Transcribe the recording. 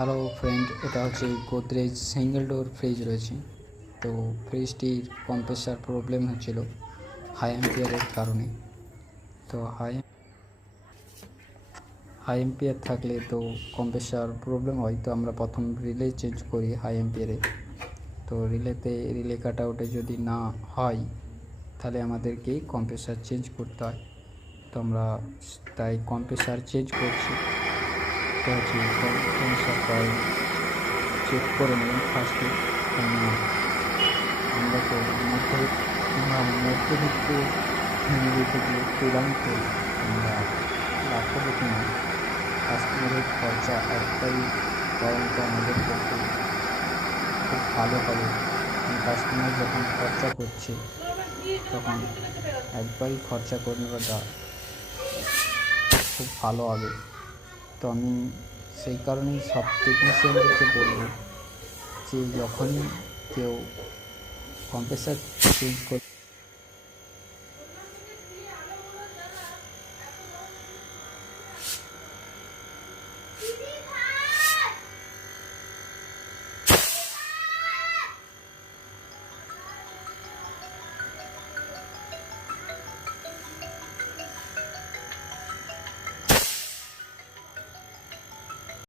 Hello friend, এটা হচ্ছে Godrej single door fridge রয়েছে। তো ফ্রিজটির কম্প্রেসার প্রবলেম হচ্ছিল হাই অ্যাম্পিয়ারের কারণে। তো হাই অ্যাম্পিয়ার থাকলে তো কম্প্রেসার প্রবলেম হয়। তো আমরা প্রথম রিলে চেঞ্জ করি হাই অ্যাম্পিয়ারে। তো রিলে কাট আউটে যদি না হয় তাহলে আমাদেরকে কম্প্রেসার চেঞ্জ করতে হয়। তো আমরা তাই কম্প্রেসার চেঞ্জ করছি। তো হচ্ছে কম্প্রেসার কয়েল চেক করে নিলাম ফার্স্টে। আমরা তো মধ্যবিত্ত ফ্যামিলি থেকে বিলং করি। আমরা লাখপতি না, কাস্টমারের খরচা একটাই পয়েন্ট আমাদের পক্ষে খুব ভালো হবে। কাস্টমার যখন খরচা করছে তখন একবারই খরচা করাটা খুব ভালো হবে। তো আমি সেই কারণেই সব টেকনিশিয়ানদেরকে বলবো যে যখনই কেউ কম্প্রেসার চেঞ্জ করে